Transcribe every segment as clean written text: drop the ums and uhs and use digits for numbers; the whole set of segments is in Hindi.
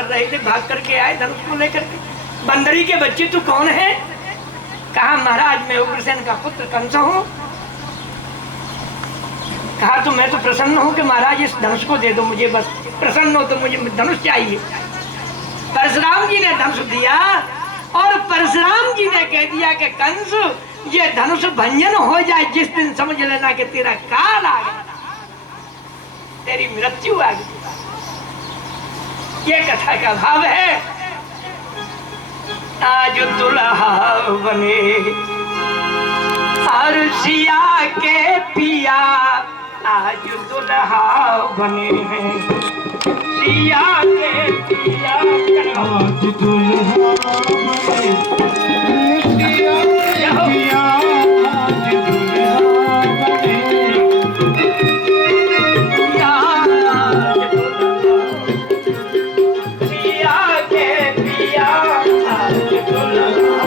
कर रहे थे, भाग करके आए धनुष को लेकर के। बंदरी के बच्चे तू कौन है? कहा महाराज मैं उग्रसेन का पुत्र कंस हूँ। कहा तो मैं तो प्रसन्न हूँ कि महाराज इस धनुष को दे दो मुझे, बस प्रसन्न हो तो मुझे धनुष चाहिए। परशुराम जी ने धनुष दिया और परशुराम जी ने कह दिया कि कंस ये धनुष भंजन हो जाए जिस दिन समझ लेना कि तेरा काल आ गया, तेरी मृत्यु आ गई। ये कथा का भाव है। आज दुल्हा बने और सिया के पिया, आज दुल्हा बने हैं सिया के पिया, आज दुल्हा बने सिया के पिया, आज दुल्हा बने सिया के पिया, आज दुल्हा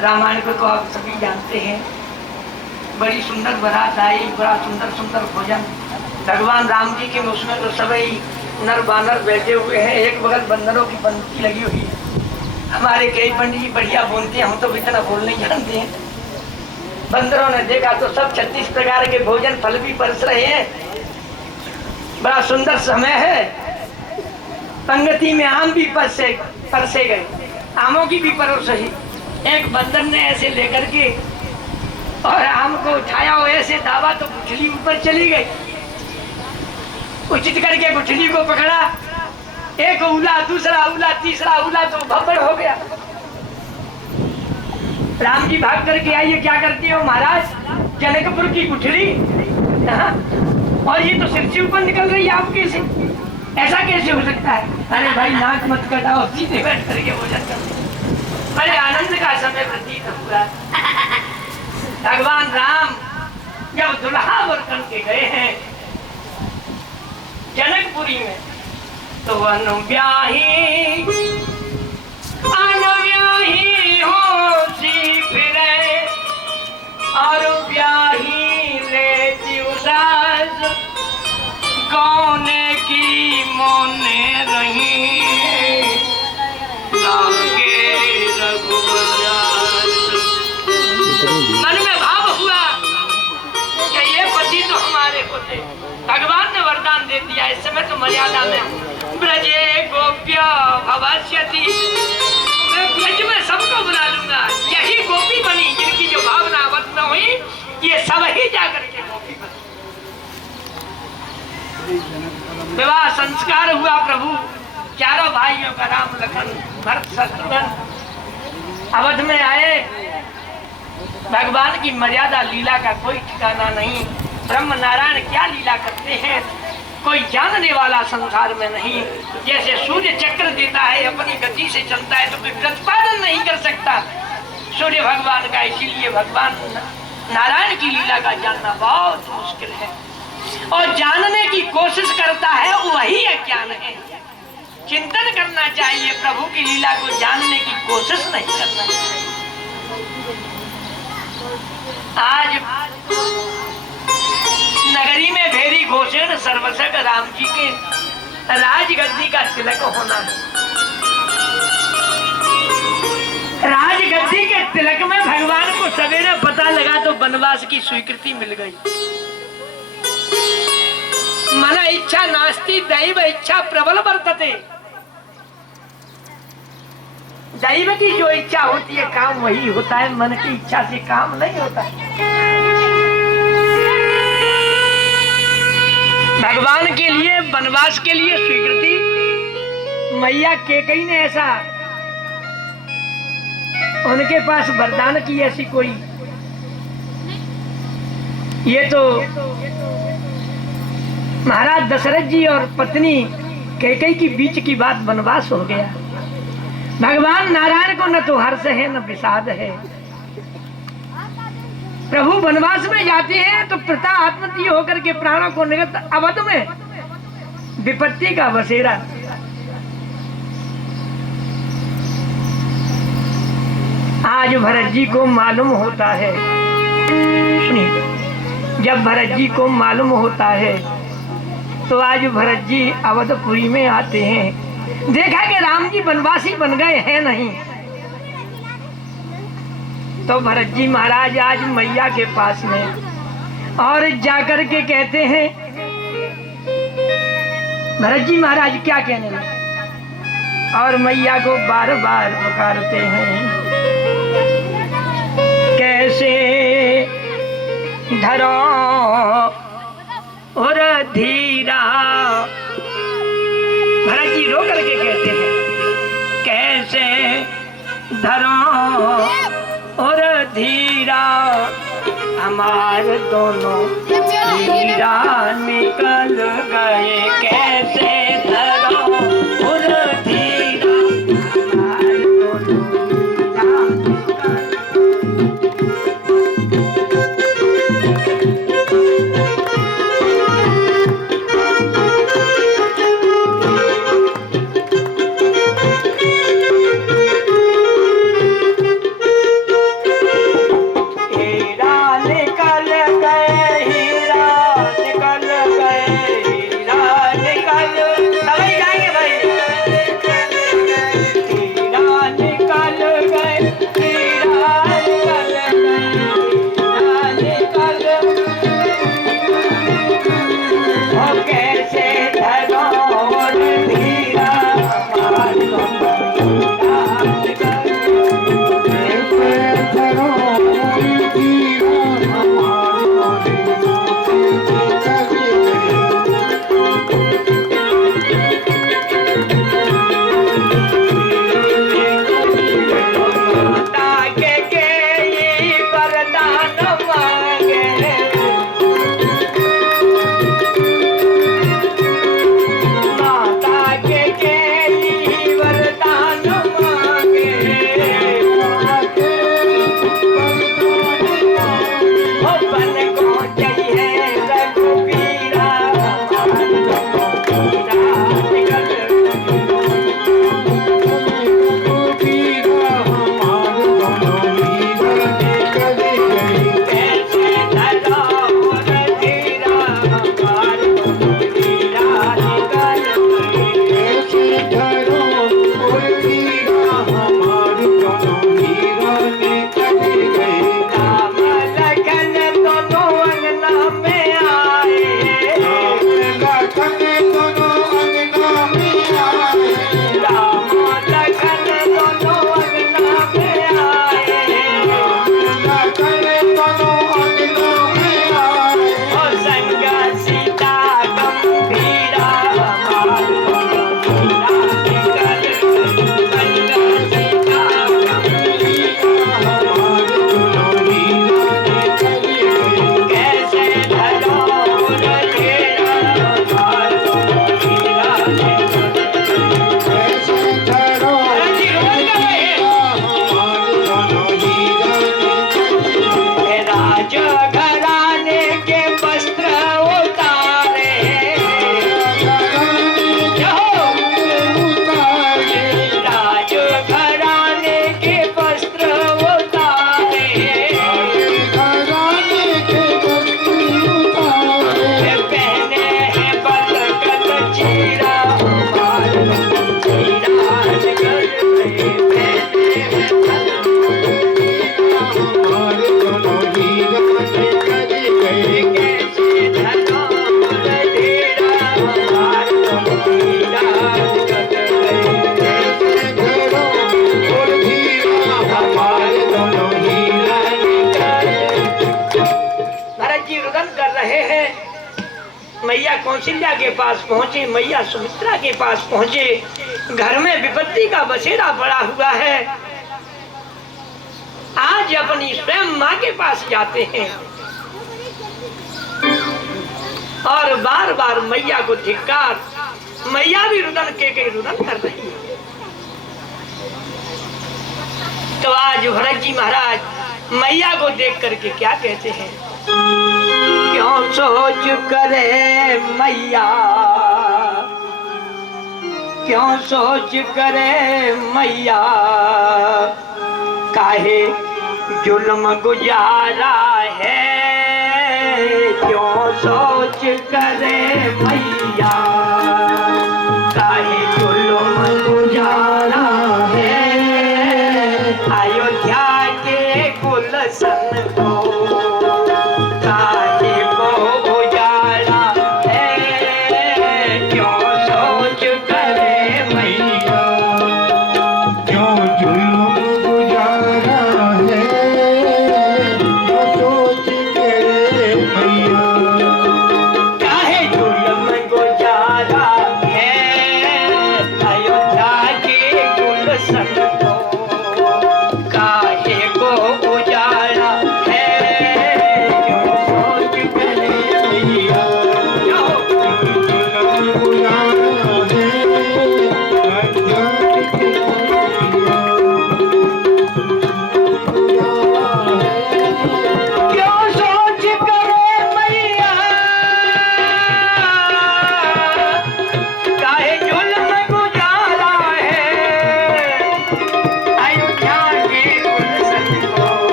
रामायण को तो आप सभी जानते हैं। बड़ी सुंदर बारात आई, बड़ा सुंदर सुंदर भोजन। भगवान राम जी के उसमें तो सभी नर बानर बैठे हुए हैं, एक बगल बंदरों की पंक्ति लगी हुई है। हमारे कई पंडित जी बढ़िया बोलते हैं, हम तो इतना बोल नहीं जानते हैं। बंदरों ने देखा तो सब 36 प्रकार के भोजन फल भी परस रहे हैं। बड़ा सुंदर समय है। पंगति में आम भी परसे गए, आमों की भी परोस रही। एक बंदर ने ऐसे लेकर के और आम को उठाया हुए ऐसे दावा तो गुठली ऊपर चली गई। उचित करके गुठली को पकड़ा, एक उला, दूसरा उला, तीसरा उला, तो भब्बड़ हो गया। राम जी भाग करके आइए, क्या करती हो महाराज? जनकपुर की गुठली, और ये तो सिर से ऊपर निकल रही है आपके से, ऐसा कैसे हो सकता है? अरे भाई नाक मत कटाओ, सीधे बैठ करके भोजन करो। बड़े आनंद का समय व्यतीत हुआ। भगवान राम जब दुल्हा बन के गए हैं जनकपुरी में, तो अनुब्याही होशी फिरे और ब्याही लेती उदास, कौने की मोने रही मन में भाव हुआ कि ये पति तो हमारे होते। भगवान ने वरदान दे दिया, इस समय तो मर्यादा में ब्रजे गोप्य भवस्यति, मैं ब्रज में सबको बुला लूंगा। यही गोपी बनी जिनकी जो भावना अवध में हुई, ये सब ही जाकर के गोपी बनी। विवाह संस्कार हुआ प्रभु, चारों भाइयों का, राम लखन भरत शत्रुघ्न अवध में आए। भगवान की मर्यादा लीला का कोई ठिकाना नहीं। ब्रह्म नारायण क्या लीला करते हैं कोई जानने वाला संसार में नहीं। जैसे सूर्य चक्र देता है, अपनी गति से चलता है, तो कोई प्रतिपादन नहीं कर सकता सूर्य भगवान का। इसीलिए भगवान नारायण की लीला का जानना बहुत मुश्किल है, और जानने की कोशिश करता है वही अज्ञान है। चिंतन करना चाहिए, प्रभु की लीला को जानने की कोशिश नहीं करना चाहिए। आज नगरी में भेरी घोषण सर्वसक राम जी के राजगद्दी का तिलक होना है। राजगद्दी के तिलक में भगवान को सवेरे पता लगा तो वनवास की स्वीकृति मिल गई। मन इच्छा नास्ति दैव इच्छा प्रबल वर्तते। दैव की जो इच्छा होती है काम वही होता है, मन की इच्छा से काम नहीं होता। भगवान के लिए वनवास के लिए स्वीकृति मैया केकई ने ऐसा उनके पास वरदान की ऐसी कोई, ये तो महाराज दशरथ जी और पत्नी कैकेयी की बीच की बात वनवास हो गया। भगवान नारायण को न तो हर्ष है न विषाद है। प्रभु वनवास में जाते हैं तो पिता आत्मतीय होकर के प्राणों को निगत अवध में विपत्ति का बसेरा। आज भरत जी को मालूम होता है, सुनिए, जब भरत जी को मालूम होता है तो आज भरत जी अवधपुरी में आते हैं। देखा कि राम जी वनवासी बन गए हैं नहीं, तो भरत जी महाराज आज मैया के पास में और जाकर के कहते हैं, भरत जी महाराज क्या कहने लगे, और मैया को बार बार पुकारते हैं, कैसे धरो और धीरा। भरत जी रो करके कहते हैं, कैसे धरो और धीरा, हमारे दोनों धीरा निकल गए। कैसे धरो और धीरा, हमारे दोनों धीरा निकल रहे हैं। मैया कौशल्या के पास पहुंचे, मैया सुमित्रा के पास पहुंचे। घर में विपत्ति का बसेरा पड़ा हुआ है। आज अपनी स्वयं माँ के पास जाते हैं और बार बार मैया को धिक्कार। मैया भी रुदन के रुदन कर रही है। तो आज भरत जी महाराज मैया को देख करके क्या कहते हैं? क्यों सोच करे मैया, क्यों सोच करे मैया, काहे जुल्म गुजारा है। क्यों सोच करे मैया, काहे जुल्म गुजारा है। अयोध्या के गुलशन को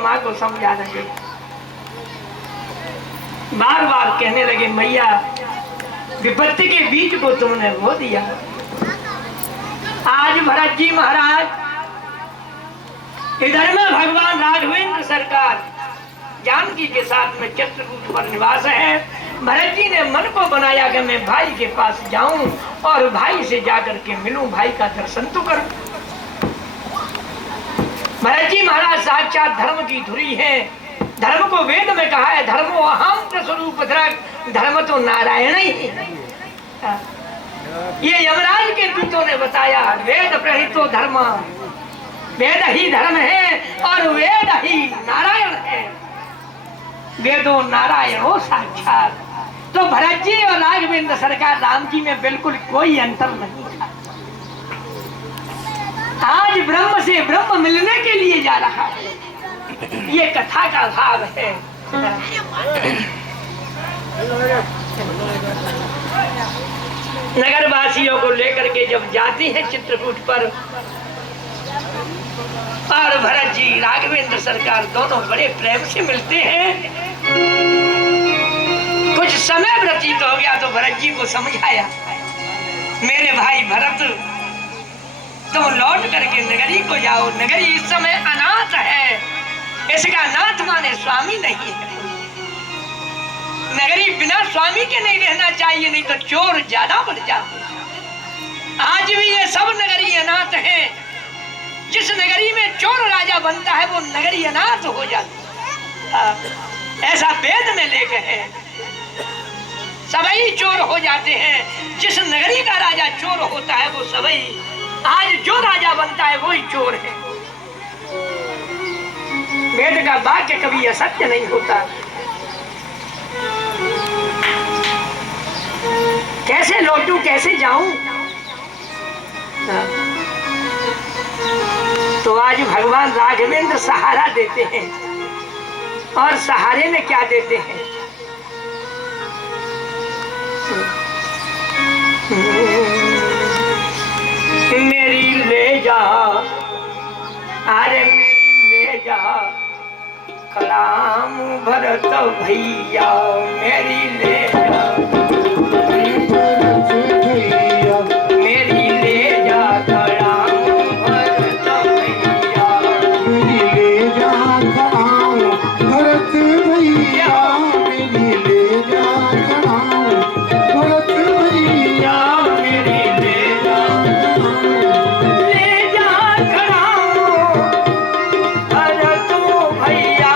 माँ को समझा लगे। बार बार कहने लगे मैया विपत्ति के बीच को तुमने वो दिया। आज भरत जी महाराज इधर में भगवान राघवेंद्र सरकार जानकी के साथ में चित्रकूट पर निवास है। भरत जी ने मन को बनाया कि मैं भाई के पास जाऊं और भाई से जाकर के मिलूं, भाई का दर्शन तो करूं। भरत जी महाराज साक्षात धर्म की धुरी है। धर्म को वेद में कहा है धर्मो अहम स्वरूप धर्म तो नारायण ही है। ये यमराज के दूतों ने बताया वेद प्रणीतो धर्म, वेद ही धर्म है और वेद ही नारायण है। वेदो नारायणो साक्षात। तो भरत जी और राघवेंद्र सरकार राम जी में बिल्कुल कोई अंतर नहीं था। आज ब्रह्म से ब्रह्म मिलने के लिए जा रहा है, ये कथा का भाव है। नगर वासियों को लेकर के जब जाती है चित्रकूट पर और जी राघवेंद्र सरकार दोनों बड़े प्रेम से मिलते हैं। कुछ समय व्यतीत हो गया तो भरत जी को समझाया, मेरे भाई भरत तुम लौट करके नगरी को जाओ। नगरी इस समय अनाथ है, इसका नाथ माने स्वामी नहीं है। नगरी बिना स्वामी के नहीं रहना चाहिए, नहीं तो चोर ज्यादा बढ़ जाते। आज भी ये सब नगरी अनाथ है। जिस नगरी में चोर राजा बनता है वो नगरी अनाथ हो जाती। ऐसा वेद में लेके है, सभी चोर हो जाते हैं। जिस नगरी का राजा चोर होता है वो सभी, आज जो राजा बनता है वही चोर है। वेद का वाक्य कभी असत्य नहीं होता। कैसे लौटूं, कैसे जाऊं? तो आज भगवान राघवेंद्र सहारा देते हैं, और सहारे में क्या देते हैं? मेरी ले जा, अरे मेरी ले जा कलाम भरत भैया, मेरी ले जा, मेरी ले जा कलाम भरत भैया, मेरी ले जा कलाम भरत भैया, मेरी ले जा कलाम भरत भैया, मेरी ले जा कलाम भरत भैया,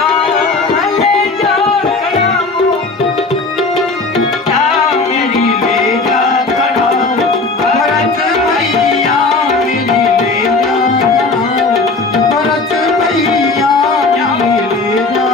ले जा कलाम, मेरी ले जा कलाम भरत भैया, मेरी ले जा कलाम भरत भैया, मेरी ले जा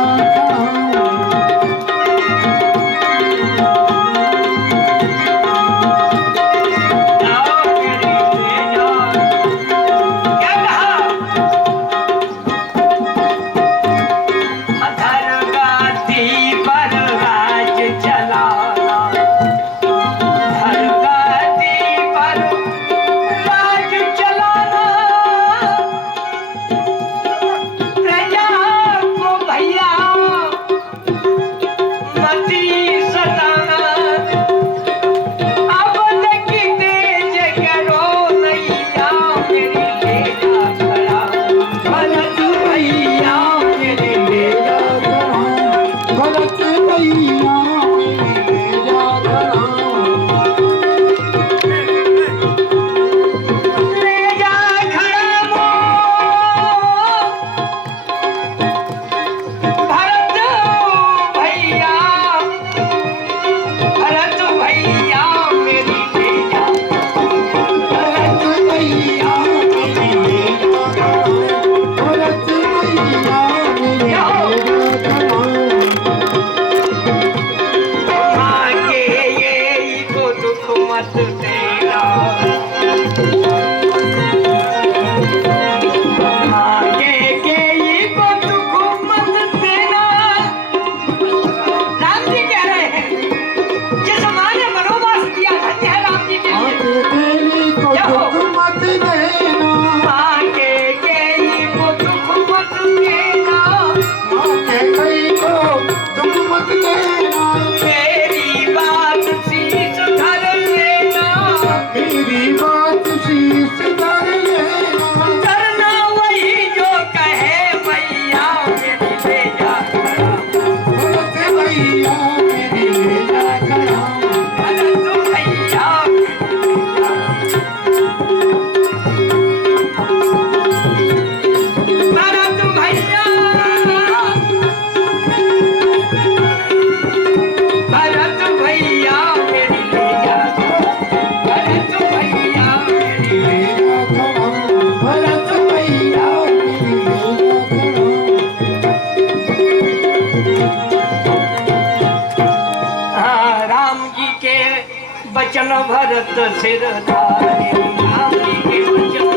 बचन भरत सिर धारे, राम जी के वचन,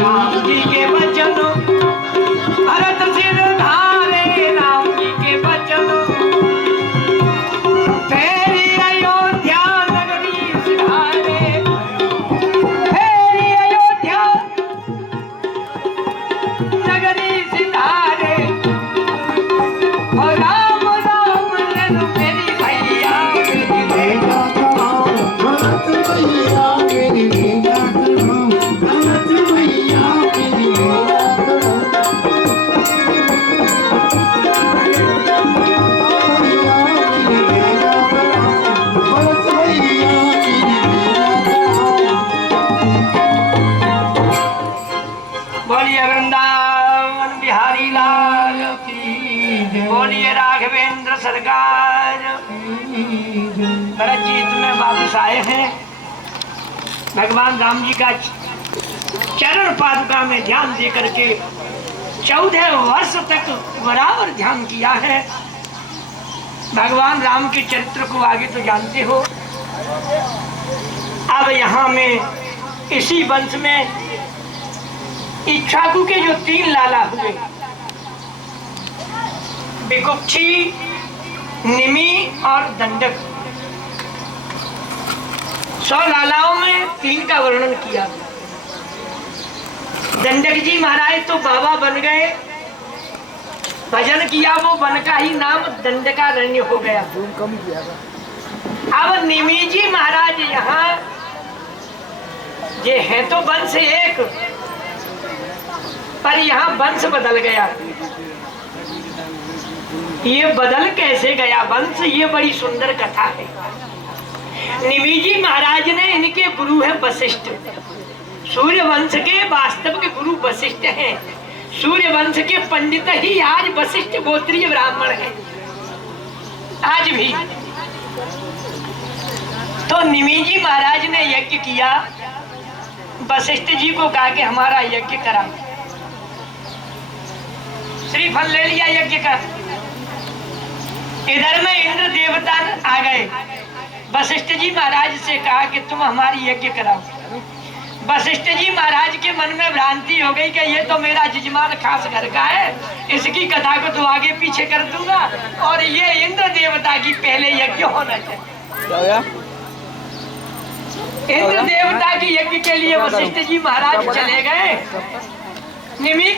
राम जी के वचन भरत सिर धारे, राम जी के वचन तेरी अयोध्या नगरी सिधारे, तेरी अयोध्या बोलिए वृंदावन बिहारी लाल की, बोलिए राघवेंद्र सरकार। भरत जी इतने वापस आए हैं, भगवान राम जी का चरण पादुका में ध्यान दे करके 14 वर्ष तक बराबर ध्यान किया है। भगवान राम के चरित्र को आगे तो जानते हो। अब यहाँ में इसी वंश में इक्ष्वाकु के जो 3 लाला हुए, विकुक्षी, निमि और दंडक, 100 लालाओं में 3 का वर्णन किया। दंडक जी महाराज तो बाबा बन गए, भजन किया, वो वन का ही नाम दंडकारण्य हो गया। अब निमि जी महाराज यहाँ ये है तो वंश एक, पर यहाँ वंश बदल गया। ये बदल कैसे गया वंश, ये बड़ी सुंदर कथा है। निमि जी महाराज ने, इनके गुरु है वशिष्ठ, सूर्य वंश के वास्तविक गुरु वशिष्ठ हैं। सूर्य वंश के पंडित ही आज वशिष्ठ गोत्रीय ब्राह्मण हैं, आज भी। तो निमि जी महाराज ने यज्ञ किया, वशिष्ठ जी को कहा कि हमारा यज्ञ करा। श्रीफल ले लिया यज्ञ का। इधर में इंद्र देवता आ गए, वशिष्ठ जी महाराज से कहा कि तुम हमारी यज्ञ कराओ। वशिष्ठ जी महाराज के मन में भ्रांति हो गई कि ये तो मेरा जजमान खास घर का है, इसकी कथा को तो आगे पीछे कर दूंगा, और ये इंद्र देवता की पहले यज्ञ होना चाहिए। इंद्र देवता की यज्ञ के लिए वशिष्ठ जी महाराज चले गए। निमि